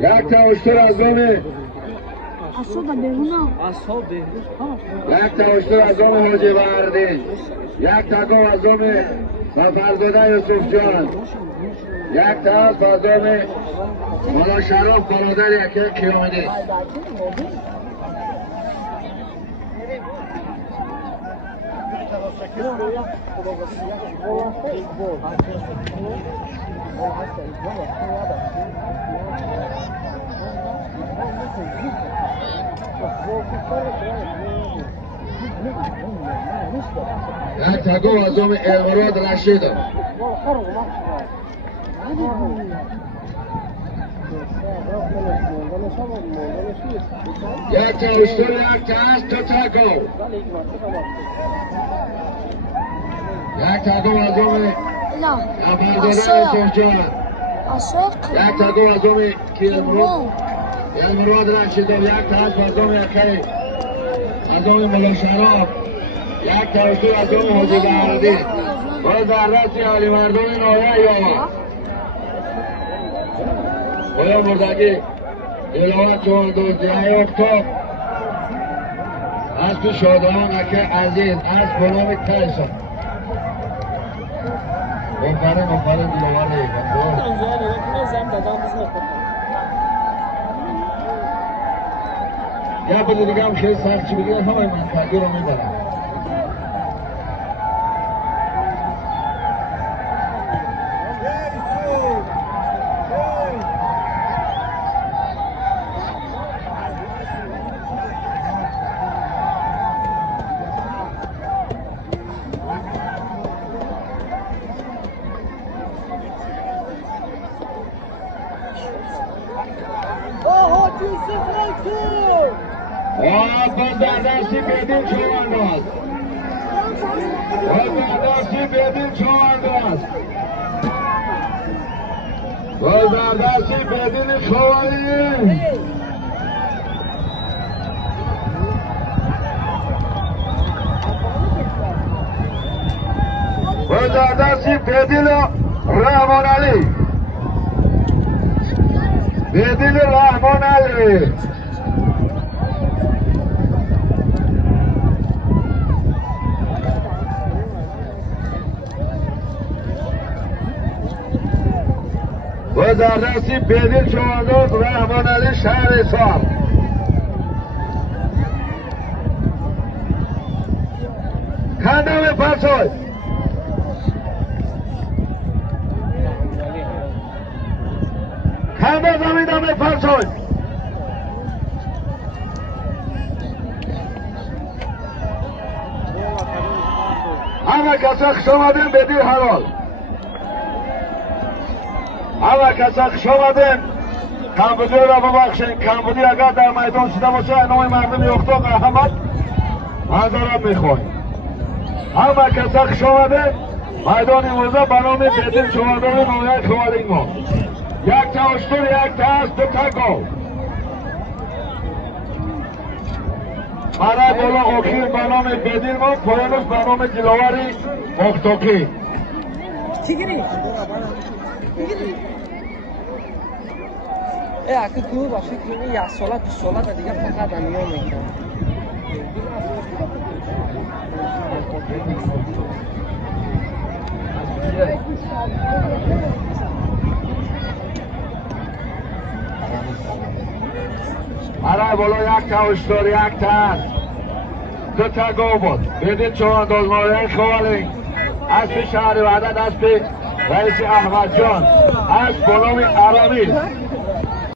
یک تا اشتر از دوم یک تا اشتر از دوم حاجی بردی، یک تا گو از دوم سفرزاده یوسف جان، یک تا از دوم مولا شرف برادر یکی قیامدی. یک تا گو از دوم المراد رشید، یک تا اشتر یک تا از دو تا گو، یک تا گو از دوم سفرزاده یوسف جان، یک تا گو از دوم المراد رشید، یک تا از دوم یکی از دوم مولا شرف، یک تا اشتر از دوم حاجی بردی. باز در رسی علی مردم نایه یا باید مردگی دلوات چون دوزده اکتاب از تو شادان اکه عزیز از بنام تایشان مفرین دلواره یا بده دیگه هم خیلی سخت چی بگیر همه من کردی رو میبرم. باز در دستی بدین چوانداز، باز در دستی بدین چوانداز، باز در دستی بدین خواهی، باز در دستی بدین رحمان علی، بدین رحمان علی. و در دستی بدین چوانداز رحمان علی شهر حساب. کندم پرسوی کنده زمیدم پرسوی همه کسی خوش آمدین بدین حلال، همه کسی خوش آمدین. کمبودی را ببخشین، کمبودی اگر در میدان شده باشه نام مردم یختاق احمد معذرت میخواهیم. همه کسی خوش آمدین میدان امروزه به نام بدین چوانداز نایه خوالین ما. یک تا اشتر یک تا از دو تا گو برای بالا آخیر به نام بدین ما، پایانش به نام دلاوری مختاقی. اگه دور باشه که این یک ساله 2 ساله دیگه فقط دنیا میگیرم. برای بالا یک تا اشتر یک تا از دو تا گو بود بدین چوانداز نایه خوالین اسب شهر وحدت، اسب رئیس احمد جان، اسب بنام ارامی